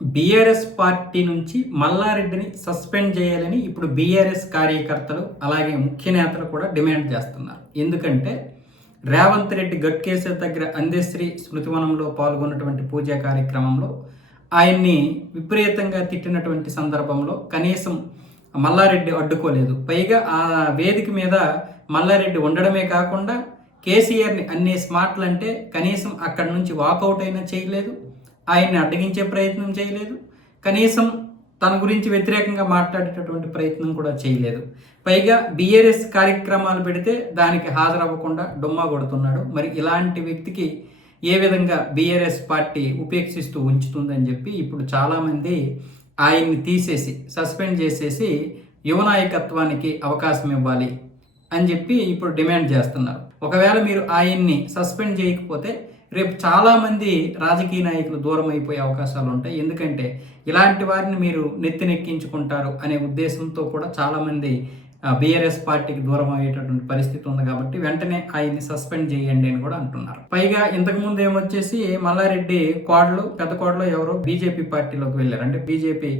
BRS party నుంచి మల్లారెడ్డిని suspend చేయాలని ఇప్పుడు బీఆర్ఎస్ కార్యకర్తలు అలాగే ముఖ్య నేతలు కూడా డిమాండ్ చేస్తున్నారు. ఎందుకంటే రేవంత్ రెడ్డి గట్కేసర్ దగ్గర అందశ్రీ స్మృతివనంలో పాల్గొన్నటువంటి పూజా కార్యక్రమంలో ఆయన్ని విపరీతంగా తిట్టినటువంటి సందర్భంలో కనీసం మల్లారెడ్డి అడ్డుకోలేదు. పైగా ఆ వేదిక మీద మల్లారెడ్డి ఉండడమే కాకుండా కేసీఆర్ని అన్నేసి మాటలంటే కనీసం అక్కడి నుంచి వాకౌట్ అయినా చేయలేదు, ఆయన్ని అడ్డగించే ప్రయత్నం చేయలేదు, కనీసం తన గురించి వ్యతిరేకంగా మాట్లాడేటటువంటి ప్రయత్నం కూడా చేయలేదు. పైగా బీఆర్ఎస్ కార్యక్రమాలు పెడితే దానికి హాజరవ్వకుండా డొమ్మా కొడుతున్నాడు. మరి ఇలాంటి వ్యక్తికి ఏ విధంగా బీఆర్ఎస్ పార్టీ ఉపేక్షిస్తూ ఉంచుతుందని చెప్పి ఇప్పుడు చాలామంది ఆయన్ని తీసేసి సస్పెండ్ చేసేసి యువ నాయకత్వానికి అవకాశం ఇవ్వాలి అని చెప్పి ఇప్పుడు డిమాండ్ చేస్తున్నారు. ఒకవేళ మీరు ఆయన్ని సస్పెండ్ చేయకపోతే రేపు చాలామంది రాజకీయ నాయకులు దూరం అయిపోయే అవకాశాలు ఉంటాయి. ఎందుకంటే ఇలాంటి వారిని మీరు నెత్తినెక్కించుకుంటారు అనే ఉద్దేశంతో కూడా చాలామంది బీఆర్ఎస్ పార్టీకి దూరం అయ్యేటటువంటి పరిస్థితి ఉంది. కాబట్టి వెంటనే ఆయన్ని సస్పెండ్ చేయండి అని కూడా అంటున్నారు. పైగా ఇంతకుముందు ఏమొచ్చేసి మల్లారెడ్డి పెద్ద కోడలో ఎవరో బీజేపీ పార్టీలోకి వెళ్ళారు, అంటే బీజేపీ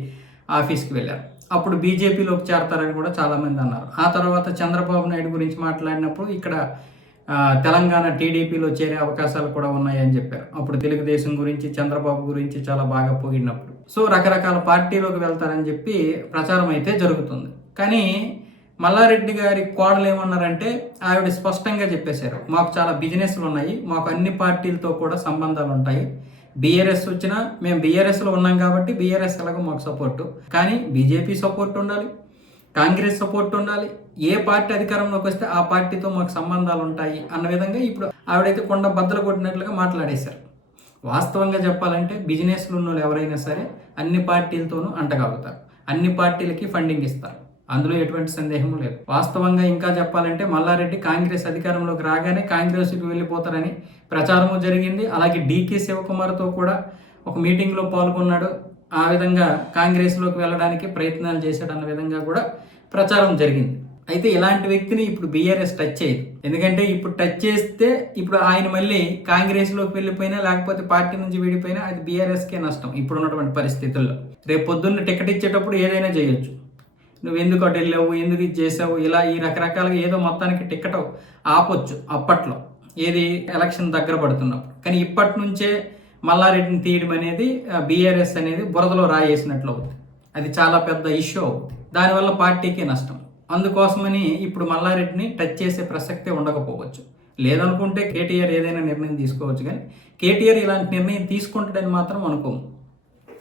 ఆఫీస్కి వెళ్ళారు. అప్పుడు బీజేపీలోకి చేరతారని కూడా చాలామంది అన్నారు. ఆ తర్వాత చంద్రబాబు నాయుడు గురించి మాట్లాడినప్పుడు ఇక్కడ తెలంగాణ టీడీపీలో చేరే అవకాశాలు కూడా ఉన్నాయని చెప్పారు. అప్పుడు తెలుగుదేశం గురించి చంద్రబాబు గురించి చాలా బాగా పోయినప్పుడు. సో రకరకాల పార్టీలోకి వెళ్తారని చెప్పి ప్రచారం అయితే జరుగుతుంది. కానీ మల్లారెడ్డి గారి కోడలు ఏమన్నారంటే ఆవిడ స్పష్టంగా చెప్పేశారు, మాకు చాలా బిజినెస్లు ఉన్నాయి, మాకు అన్ని పార్టీలతో కూడా సంబంధాలు ఉంటాయి, బీఆర్ఎస్ వచ్చినా మేము బీఆర్ఎస్లో ఉన్నాం కాబట్టి బీఆర్ఎస్ ఎలాగో మాకు సపోర్టు, కానీ బీజేపీ సపోర్ట్ ఉండాలి, కాంగ్రెస్ సపోర్ట్ ఉండాలి, ఏ పార్టీ అధికారంలోకి వస్తే ఆ పార్టీతో మాకు సంబంధాలు ఉంటాయి అన్న విధంగా ఇప్పుడు ఆవిడైతే కొండ బద్దలు కొట్టినట్లుగా మాట్లాడేశారు. వాస్తవంగా చెప్పాలంటే బిజినెస్లు ఉన్న వాళ్ళు ఎవరైనా సరే అన్ని పార్టీలతోనూ అంటగలుగుతారు, అన్ని పార్టీలకి ఫండింగ్ ఇస్తారు, అందులో ఎటువంటి సందేహం లేదు. వాస్తవంగా ఇంకా చెప్పాలంటే మల్లారెడ్డి కాంగ్రెస్ అధికారంలోకి రాగానే కాంగ్రెస్కి వెళ్ళిపోతారని ప్రచారము జరిగింది. అలాగే డీకే శివకుమార్తో కూడా ఒక మీటింగ్లో పాల్గొన్నాడు, ఆ విధంగా కాంగ్రెస్లోకి వెళ్ళడానికి ప్రయత్నాలు చేశాడన్న విధంగా కూడా ప్రచారం జరిగింది. అయితే ఇలాంటి వ్యక్తిని ఇప్పుడు బీఆర్ఎస్ టచ్ చేయదు. ఎందుకంటే ఇప్పుడు టచ్ చేస్తే ఇప్పుడు ఆయన మళ్ళీ కాంగ్రెస్లోకి వెళ్ళిపోయినా లేకపోతే పార్టీ నుంచి విడిపోయినా అది బీఆర్ఎస్కే నష్టం ఇప్పుడు ఉన్నటువంటి పరిస్థితుల్లో. రేపు పొద్దున్న టికెట్ ఇచ్చేటప్పుడు ఏదైనా చేయొచ్చు, నువ్వు ఎందుకు అటు వెళ్ళావు, ఎందుకు ఇది చేసావు, ఇలా ఈ రకరకాలుగా ఏదో మొత్తానికి టికెట్ ఆపొచ్చు అప్పట్లో, ఏది ఎలక్షన్ దగ్గర పడుతున్నప్పుడు. కానీ ఇప్పటి నుంచే మల్లారెడ్డిని తీయడం అనేది బీఆర్ఎస్ అనేది బురదలో రాయేసినట్లు అవుతుంది. అది చాలా పెద్ద ఇష్యూ అవుతుంది, దానివల్ల పార్టీకి నష్టం. అందుకోసమని ఇప్పుడు మల్లారెడ్డిని టచ్ చేసే ప్రసక్తే ఉండకపోవచ్చు. లేదనుకుంటే కేటీఆర్ ఏదైనా నిర్ణయం తీసుకోవచ్చు, కానీ కేటీఆర్ ఇలాంటి నిర్ణయం తీసుకుంటాడని మాత్రం అనుకోము.